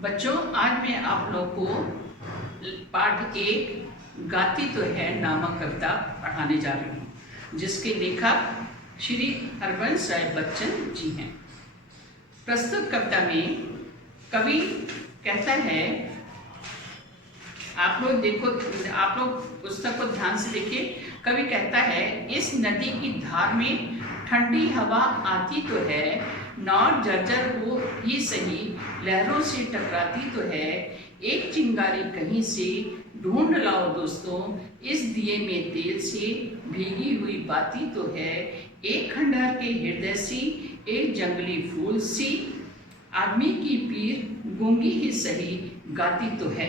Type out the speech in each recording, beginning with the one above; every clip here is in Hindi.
बच्चों, आज मैं आप लोग को पाठ एक गाती तो है नामक कविता पढ़ाने जा रही हूँ, जिसके लेखक श्री हरबंस राय बच्चन जी हैं। प्रस्तुत कविता में कवि कहता है, आप लोग देखो, आप लोग पुस्तक को ध्यान से देखिए। कवि कहता है, इस नदी की धार में ठंडी हवा आती तो है, नाव जर्जर हो ही सही लहरों से टकराती तो है। एक चिंगारी कहीं से ढूंढ लाओ दोस्तों, इस दिए में तेल से भीगी हुई बाती तो है। एक खंडहर के हृदय सी, एक जंगली फूल सी, आदमी की पीर गूंगी ही सही गाती तो है।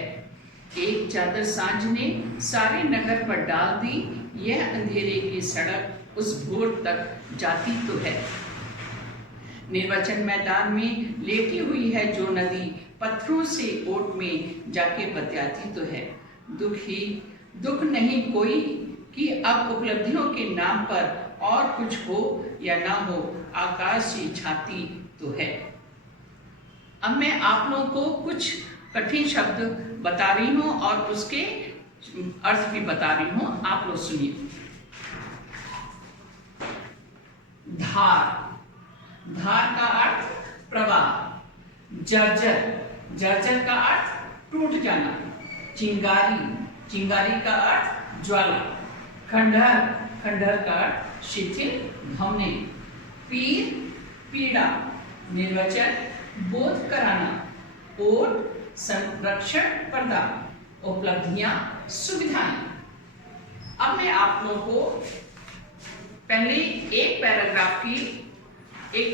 एक चादर सांझ ने सारे नगर पर डाल दी, यह अंधेरे की सड़क उस भोर तक जाती तो है। निर्वाचन मैदान में लेटी हुई है जो नदी, पत्थरों से ओट में जाके बतियाती तो है। दुख नहीं कोई कि अब उपलब्धियों के नाम पर और कुछ हो या ना हो, आकाश से छाती तो है। अब मैं आप लोगों को कुछ कठिन शब्द बता रही हूँ और उसके अर्थ भी बता रही हूँ, आप लोग सुनिए। धार, धार का अर्थ प्रवाह। जर्जर, जर्जर का अर्थ टूट जाना। चिंगारी, चिंगारी का अर्थ ज्वाला। खंडहर, खंडहर का अर्थ शिथिल, भवने। पीर, पीड़ा। निर्वचन, बोध कराना। ओट, संरक्षण, पर्दा। उपलब्धियां, सुविधाएं। अब मैं आप लोगों को पहले एक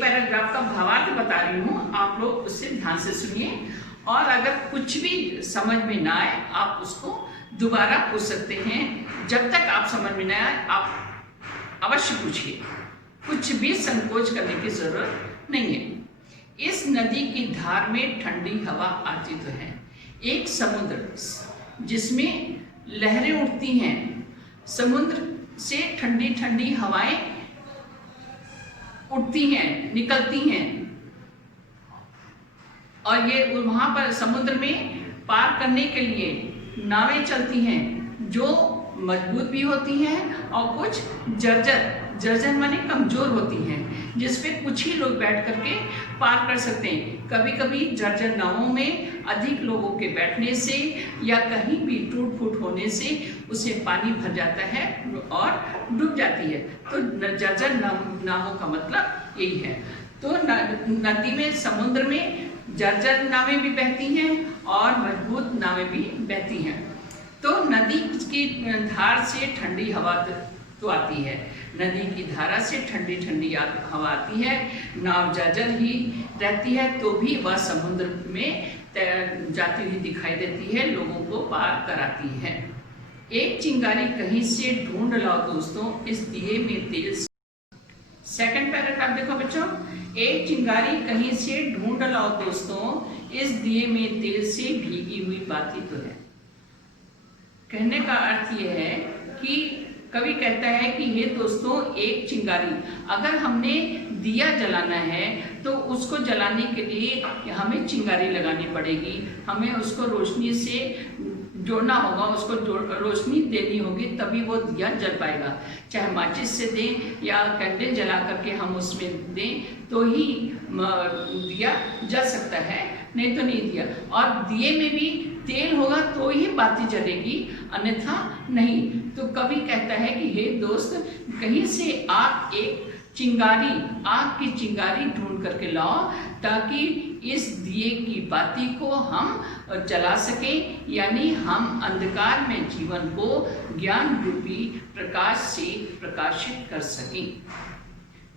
पैराग्राफ का भावार्थ बता रही हूँ, आप लोग उससे ध्यान से सुनिए। और अगर कुछ भी समझ में ना आए, आप उसको दोबारा पूछ सकते हैं। जब तक आप समझ में ना आए, आप अवश्य पूछिए, कुछ भी संकोच करने की जरूरत नहीं है। इस नदी की धार में ठंडी हवा आती तो है। एक समुद्र जिसमें लहरें उठती हैं, समुद्र से ठंडी ठंडी हवाएं उठती हैं, निकलती हैं, और ये वहां पर समुद्र में पार करने के लिए नावें चलती हैं, जो मजबूत भी होती हैं और कुछ जर्जर, जर्जर माने कमजोर होती हैं, जिसपे कुछ ही लोग बैठ करके पार कर सकते हैं। कभी कभी जर्जर नावों में अधिक लोगों के बैठने से या कहीं भी टूट फूट होने से उसे पानी भर जाता है और डूब जाती है। तो जर्जर नावों का मतलब यही है। तो नदी में, समुद्र में जर्जर नावें भी बहती हैं और मजबूत नावें भी बहती हैं। तो नदी की धार से ठंडी हवा तो आती है, नदी की धारा से ठंडी ठंडी हवा आती है। नाव जर्जर ही रहती है तो भी वह समुद्र में जाती हुई दिखाई देती है, लोगों को पार कराती है। एक चिंगारी कहीं से ढूंढ लाओ दोस्तों, इस दिए में तेल। सेकंड पैराग्राफ देखो बच्चों। एक चिंगारी कहीं से ढूंढ लाओ दोस्तों, इस दिए में तेल से भीगी हुई बाती तो है। कहने का अर्थ यह है कि कवि कहता है कि हे दोस्तों, एक चिंगारी, अगर हमने दिया जलाना है तो उसको जलाने के लिए हमें चिंगारी लगानी पड़ेगी, हमें उसको रोशनी से जोड़ना होगा, उसको रोशनी देनी होगी, तभी वो दिया जल पाएगा। चाहे माचिस से दें या कैंडल जला करके हम उसमें दें तो ही दिया जल सकता है, नहीं तो नहीं दिया। और दिए में भी तेल होगा तो ही बाती जलेगी, अन्यथा नहीं। तो कवि कहता है कि हे दोस्त, कहीं से आप एक चिंगारी, आग की चिंगारी ढूंढ करके लाओ, ताकि इस दिए की बाती को हम जला सकें, यानी हम अंधकार में जीवन को ज्ञान रूपी प्रकाश से प्रकाशित कर सकें।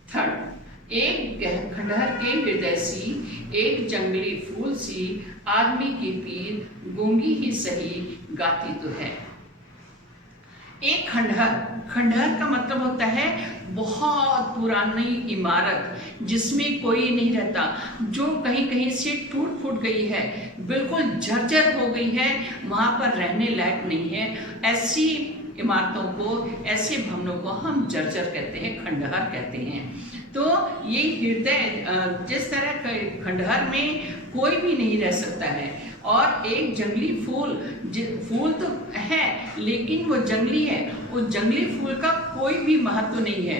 थर्ड, एक खंडहर के हृदय सी, एक जंगली फूल सी, आदमी की पीर गूंगी ही सही गाती तो है। एक खंडहर, खंडहर का मतलब होता है बहुत पुरानी इमारत जिसमें कोई नहीं रहता, जो कहीं कहीं से टूट फूट गई है, बिल्कुल जर्जर हो गई है, वहां पर रहने लायक नहीं है। ऐसी इमारतों को, ऐसे भवनों को हम जर्जर कहते हैं, खंडहर कहते हैं। तो ये हृदय, जिस तरह खंडहर में कोई भी नहीं रह सकता है। और एक जंगली फूल, फूल तो है लेकिन वो जंगली है, उस जंगली फूल का कोई भी महत्व नहीं है।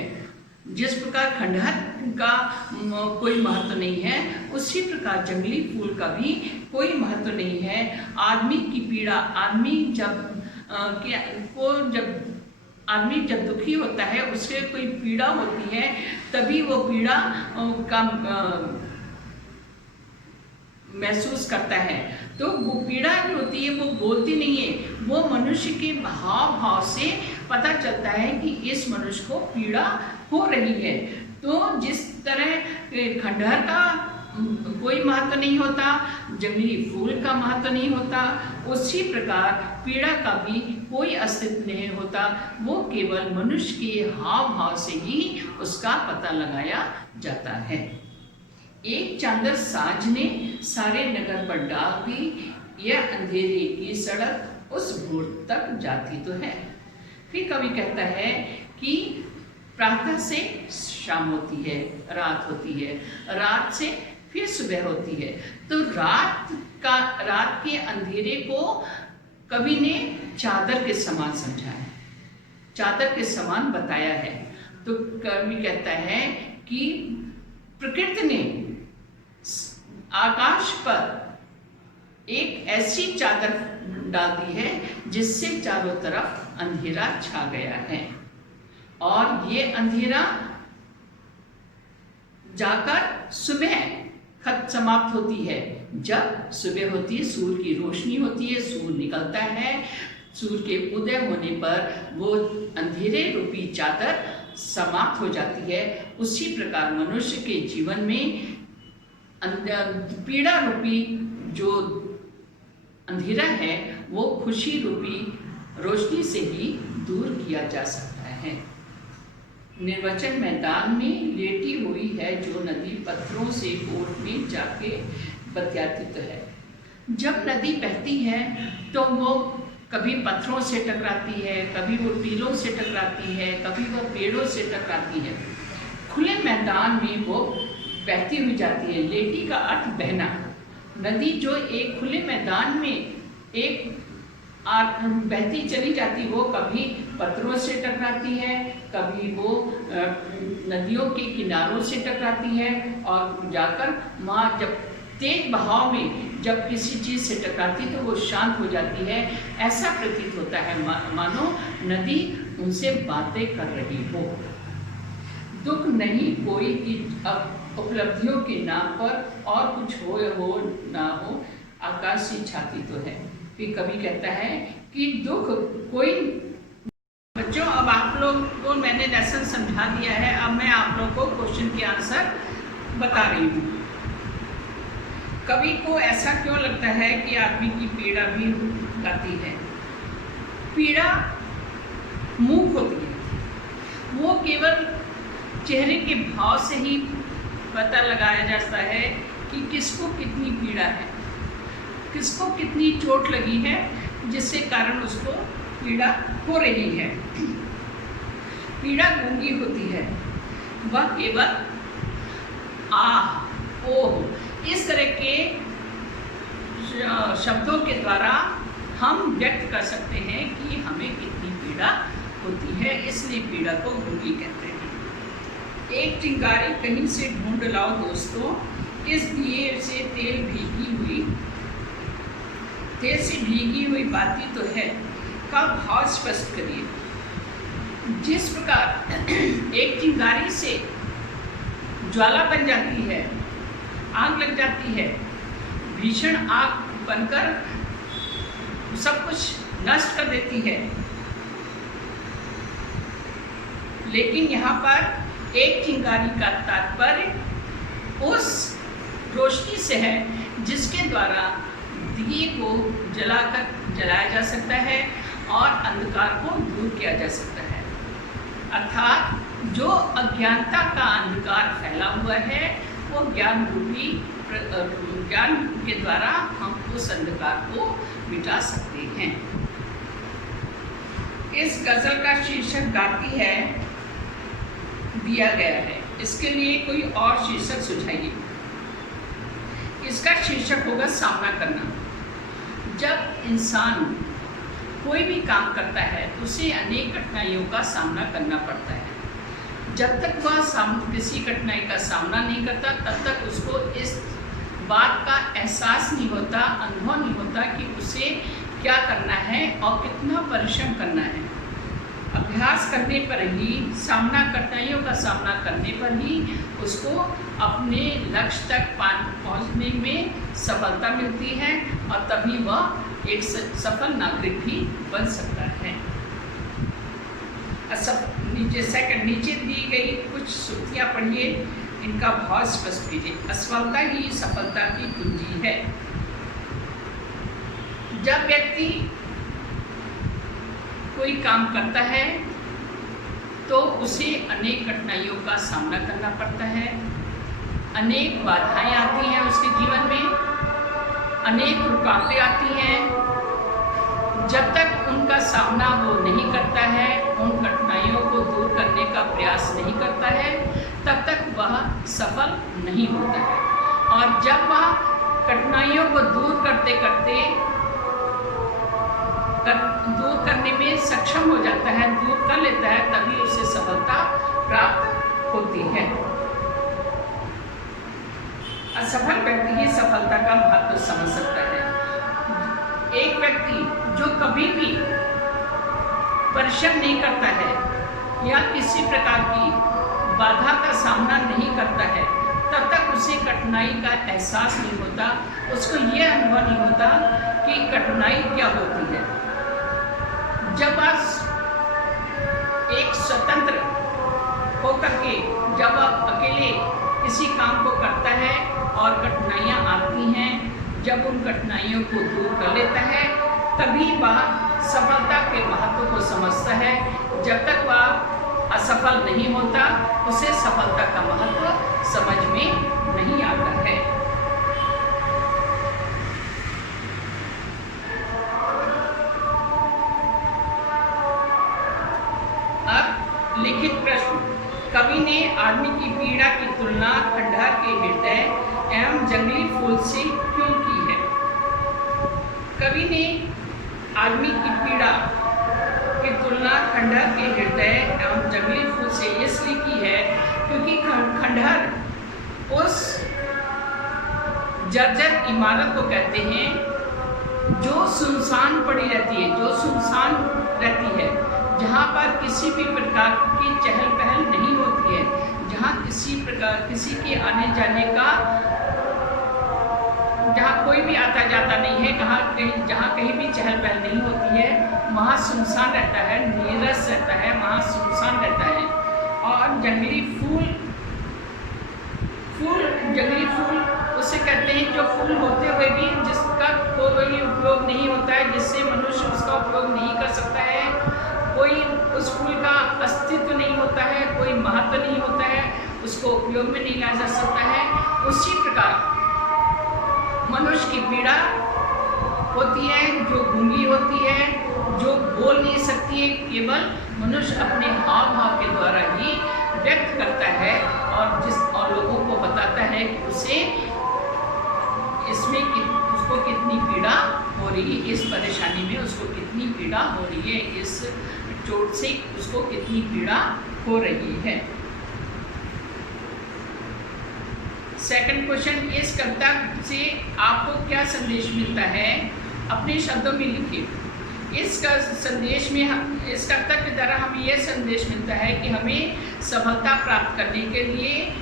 जिस प्रकार खंडहर का कोई महत्व नहीं है, उसी प्रकार जंगली फूल का भी कोई महत्व नहीं है। आदमी की पीड़ा, आदमी जब दुखी होता है, उसके कोई पीड़ा होती है, तभी वो पीड़ा का महसूस करता है। तो वो पीड़ा जो होती है वो बोलती नहीं है, वो मनुष्य के भाव भाव से पता चलता है कि इस मनुष्य को पीड़ा हो रही है। तो जिस तरह खंडहर का कोई महत्व नहीं होता, जंगली फूल का महत्व नहीं होता, उसी प्रकार पीड़ा का भी कोई अस्तित्व नहीं होता। वो केवल मनुष्य के हाव भाव से ही उसका पता लगाया जाता है। एक चांदर साँझ ने सारे नगर पर डाल दी, यह अंधेरे की सड़क उस भोर तक जाती तो है। फिर कवि कहता है कि प्रातः से शाम होती है, रात होती है, रात से फिर सुबह होती है। तो रात के अंधेरे को कवि ने चादर के समान समझा है, चादर के समान बताया है। तो कवि कहता है कि प्रकृति ने आकाश पर एक ऐसी चादर डाल दी है जिससे चारों तरफ अंधेरा छा गया है, और ये अंधेरा जाकर सुबह समाप्त होती है। जब सुबह होती है, सूर्य की रोशनी होती है, सूर्य निकलता है, सूर्य के उदय होने पर वो अंधेरे रूपी चादर समाप्त हो जाती है। उसी प्रकार मनुष्य के जीवन में पीड़ा रूपी जो अंधेरा है वो खुशी रूपी रोशनी से ही दूर किया जा सकता है। निर्वचन मैदान में लेटी हुई है जो नदी, पत्थरों से कोट में जाके बतियाती तो है। जब नदी बहती है तो वो कभी पत्थरों से टकराती है, कभी वो टीलों से टकराती है, कभी वो पेड़ों से टकराती है। खुले मैदान में वो बहती हुई जाती है। लेटी का अर्थ बहना। नदी जो एक खुले मैदान में एक बहती चली जाती, वो कभी पत्थरों से टकराती है, कभी वो नदियों के किनारों से टकराती है, और जाकर वहाँ जब तेज बहाव में जब किसी चीज़ से टकराती तो वो शांत हो जाती है। ऐसा प्रतीत होता है मानो नदी उनसे बातें कर रही हो। दुख नहीं कोई कि अब उपलब्धियों के नाम पर और कुछ हो ना हो, आकाशी छाती तो है। फिर कवि कहता है कि दुख कोई। बच्चों, अब आप लोग को मैंने लेसन समझा दिया है, अब मैं आप लोग को क्वेश्चन के आंसर बता रही हूँ। कवि को ऐसा क्यों लगता है कि आदमी की पीड़ा भी गाती है? पीड़ा मूक होती है, वो केवल चेहरे के भाव से ही पता लगाया जाता है कि किसको कितनी पीड़ा है, किसको कितनी चोट लगी है, जिससे कारण उसको पीड़ा हो रही है। पीड़ा गूंगी होती है, वह केवल आह ओह इस तरह के शब्दों के द्वारा हम व्यक्त कर सकते हैं कि हमें कितनी पीड़ा होती है, इसलिए पीड़ा को गूंगी कहते हैं। एक चिंगारी कहीं से ढूंढ लाओ दोस्तों, इस दिए से तेल से भीगी हुई बाती तो है, का भाव स्पष्ट करिए। जिस प्रकार एक चिंगारी से ज्वाला बन जाती है, आग लग जाती है, भीषण आग बनकर सब कुछ नष्ट कर देती है, लेकिन यहाँ पर एक चिंगारी का तात्पर्य उस रोशनी से है जिसके द्वारा दिए को जलाया जा सकता है और अंधकार को दूर किया जा सकता है। अर्थात जो अज्ञानता का अंधकार फैला हुआ है वो ज्ञान के द्वारा हम उस अंधकार को मिटा सकते हैं। इस गजल का शीर्षक गाती है दिया गया है, इसके लिए कोई और शीर्षक सुझाइए। इसका शीर्षक होगा सामना करना। जब इंसान कोई भी काम करता है तो उसे अनेक कठिनाइयों का सामना करना पड़ता है। जब तक वह किसी कठिनाई का सामना नहीं करता तब तक उसको इस बात का एहसास नहीं होता, अनुभव नहीं होता कि उसे क्या करना है और कितना परिश्रम करना है। अभ्यास करने पर ही, कठिनाइयों का सामना करने पर ही उसको अपने लक्ष्य तक पहुंचने में सफलता मिलती है और तभी वह एक सफल नागरिक भी बन सकता है। नीचे दी गई कुछ सूक्तियाँ पढ़िए, इनका भाव स्पष्ट कीजिए। असफलता ही सफलता की कुंजी है। जब व्यक्ति कोई काम करता है तो उसे अनेक कठिनाइयों का सामना करना पड़ता है, अनेक बाधाएं आती हैं उसके जीवन में, अनेक रुकावटें आती हैं। जब तक उनका सामना वो नहीं करता है, उन कठिनाइयों को दूर करने का प्रयास नहीं करता है, तब तक वह सफल नहीं होता है। और जब वह कठिनाइयों को दूर करने में सक्षम हो जाता है, दूर कर लेता है, तभी उसे सफलता प्राप्त होती है। असफल व्यक्ति ही सफलता का महत्व समझ सकता है। एक व्यक्ति जो कभी भी परिश्रम नहीं करता है या किसी प्रकार की बाधा का सामना नहीं करता है, तब तक उसे कठिनाई का एहसास नहीं होता, उसको ये अनुभव नहीं होता कि कठिनाई क्या होती है। जब आप एक स्वतंत्र होकर के जब आप अकेले किसी काम को करता है और कठिनाइयाँ आती हैं, जब उन कठिनाइयों को दूर कर लेता है, तभी वह सफलता के महत्व को समझता है। जब तक वह असफल नहीं होता, उसे सफलता का महत्व समझ में नहीं आता है। अब लिखित प्रश्न। कवि ने आदमी की पीड़ा की तुलना खंडहर के हृदय एवं जंगली फूल से क्यों की है? कवि ने आदमी की पीड़ा की तुलना खंडहर के हृदय एवं जंगली फूल से इसलिए की है क्योंकि खंडहर उस जर्जर इमारत को कहते हैं जो सुनसान पड़ी रहती है, जो सुनसान रहती है, जहाँ पर किसी भी प्रकार की चहल पहल नहीं होती है, जहाँ किसी के आने जाने का, जहाँ कोई भी आता जाता नहीं है, जहाँ कहीं भी चहल पहल नहीं होती है, वहाँ सुनसान रहता है, नीरस रहता है, वहाँ सुनसान रहता है। और जंगली फूल उसे कहते हैं जो फूल होते हुए भी जिसका कोई उपयोग नहीं होता है, जिससे मनुष्य उसका उपयोग नहीं कर सकता है, कोई उस फूल का अस्तित्व नहीं होता है, कोई महत्व नहीं होता है, उसको उपयोग में नहीं ला जा सकता है। उसी प्रकार मनुष्य की पीड़ा होती है, जो गूंगी होती है, जो बोल नहीं सकती है, केवल मनुष्य अपने हाव भाव के द्वारा ही व्यक्त करता है और लोगों को बताता है कि उसको कितनी पीड़ा हो रही है, इस परेशानी में उसको कितनी पीड़ा हो रही है, इस चोट से उसको कितनी पीड़ा हो रही है। सेकंड क्वेश्चन, इस कविता से आपको क्या संदेश मिलता है? अपने शब्दों में लिखिए। इस कविता के द्वारा हमें यह संदेश मिलता है कि हमें सफलता प्राप्त करने के लिए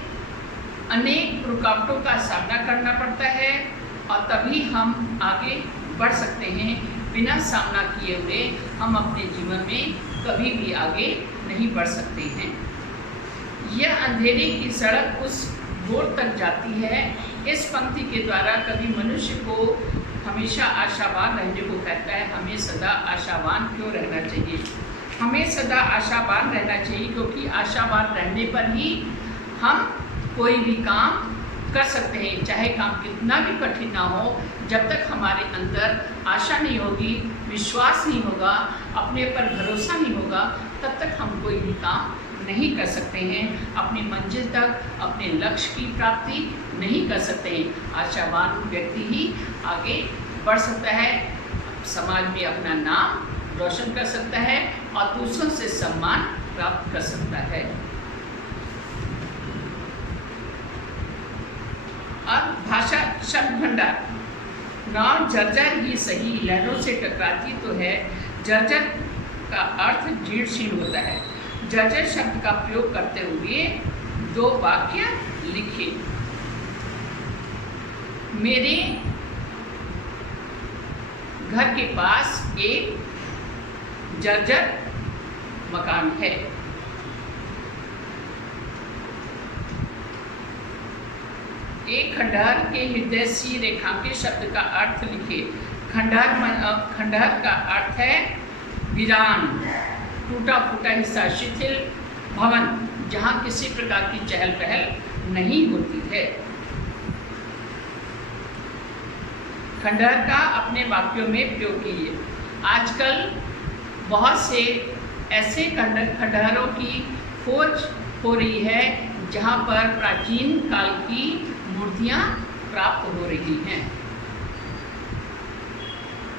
अनेक रुकावटों का सामना करना पड़ता है और तभी हम आगे बढ़ सकते हैं। बिना सामना किए हुए हम अपने जीवन में कभी भी आगे नहीं बढ़ सकते हैं। यह अंधेरे की सड़क उस गोर तक जाती है। इस पंक्ति के द्वारा कवि मनुष्य को हमेशा आशावान रहने को कहता है। हमें सदा आशावान क्यों रहना चाहिए? हमें सदा आशावान रहना चाहिए क्योंकि आशावान रहने पर ही हम कोई भी काम कर सकते हैं, चाहे काम कितना भी कठिन ना हो। जब तक हमारे अंदर आशा नहीं होगी, विश्वास नहीं होगा, अपने पर भरोसा नहीं होगा, तब तक हम कोई भी काम नहीं कर सकते हैं, अपनी मंजिल तक, अपने लक्ष्य की प्राप्ति नहीं कर सकते हैं। आशावान व्यक्ति ही आगे बढ़ सकता है, समाज में अपना नाम रोशन कर सकता है और दूसरों से सम्मान प्राप्त कर सकता है। अब भाषा शब्द भंडार। नाव जर्जर ही सही, लहरों से टकराती तो है। जर्जर का अर्थ जीर्ण होता है। जर्जर शब्द का प्रयोग करते हुए 2 वाक्य लिखिए। मेरे घर के पास एक जर्जर मकान है। एक खंडहर के हृदय सी रेखांकित शब्द का अर्थ लिखिए। खंडहर का अर्थ है वीरान, टूटा फूटा हिस्सा, शिथिल भवन, जहाँ किसी प्रकार की चहल पहल नहीं होती है। खंडहर का अपने वाक्यों में प्रयोग कीजिए। आजकल बहुत से ऐसे खंडहरों की खोज हो रही है जहाँ पर प्राचीन काल की मूर्तियाँ प्राप्त हो रही हैं।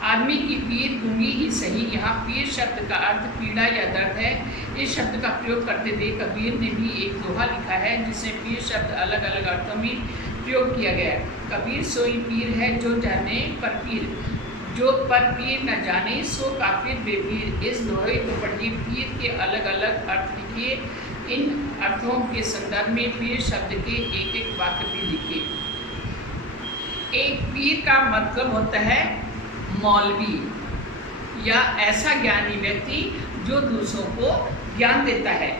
आदमी की पीर गूंगी ही सही, यहाँ पीर शब्द का अर्थ पीड़ा या दर्द है। इस शब्द का प्रयोग करते हुए कबीर ने भी एक दोहा लिखा है जिसमें पीर शब्द अलग अलग अर्थों में प्रयोग किया गया है। कबीर सोई पीर है जो जाने पर पीर, जो पर पीर न जाने सो काफिर बेपीर। इस दोहे को पढ़िए, पीर के अलग अलग अर्थ लिखिए। इन अर्थों के संदर्भ में पीर शब्द के एक एक वाक्य भी लिखिए। एक पीर का मतलब होता है मौलवी या ऐसा ज्ञानी व्यक्ति जो दूसरों को ज्ञान देता है।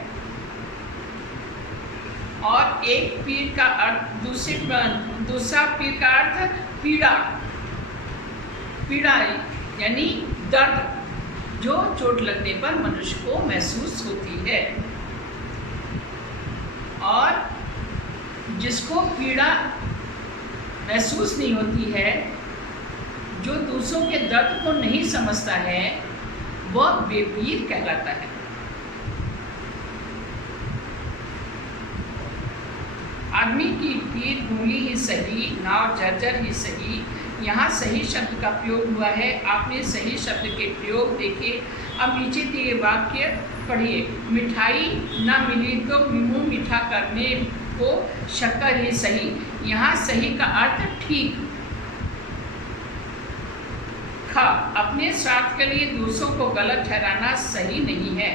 और एक पीर का अर्थ दूसरा पीर का अर्थ पीड़ा, पीड़ा यानी दर्द, जो चोट लगने पर मनुष्य को महसूस होती है। और जिसको पीड़ा महसूस नहीं होती है, जो दूसरों के दर्द को नहीं समझता है, वह बेपीर कहलाता है। आदमी की पीर गूंगी ही सही, नाव जर्जर ही सही। यहाँ सही शब्द का प्रयोग हुआ है। आपने सही शब्द के प्रयोग देखे। अब नीचे दिए वाक्य पढ़िए। मिठाई न मिली तो मुँह मीठा करने को शक्कर ही सही। यहाँ सही का अर्थ ठीक। ख, अपने स्वार्थ के लिए दूसरों को गलत ठहराना सही नहीं है।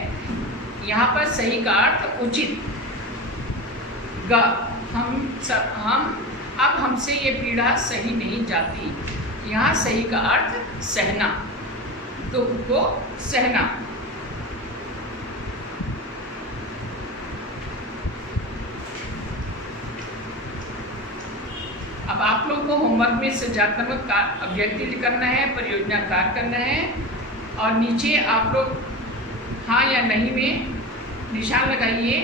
यहाँ पर सही का अर्थ उचित। ग, अब हमसे ये पीड़ा सही नहीं जाती। यहाँ सही का अर्थ सहना, दुख को सहना। अब आप लोग को होमवर्क में सृजनात्मक अभिव्यक्ति करना है, परियोजना कार्य करना है और नीचे आप लोग हाँ या नहीं में निशान लगाइए।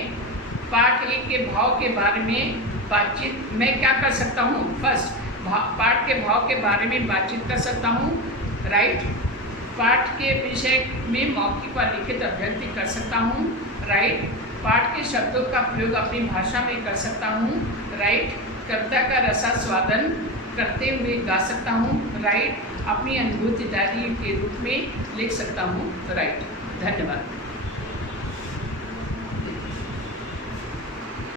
पाठ 1 के भाव के बारे में बातचीत मैं क्या कर सकता हूँ। फर्स्ट, पाठ के भाव के बारे में बातचीत कर सकता हूँ। राइट। पाठ के विषय में मौखिक व लिखित अभिव्यक्ति कर सकता हूँ। राइट। पाठ के शब्दों का प्रयोग अपनी भाषा में कर सकता हूँ। राइट। कविता का रसास्वादन करते हुए गा सकता हूँ। राइट। अपनी अनुभूति डायरी के रूप में लिख सकता हूँ। राइट। धन्यवाद।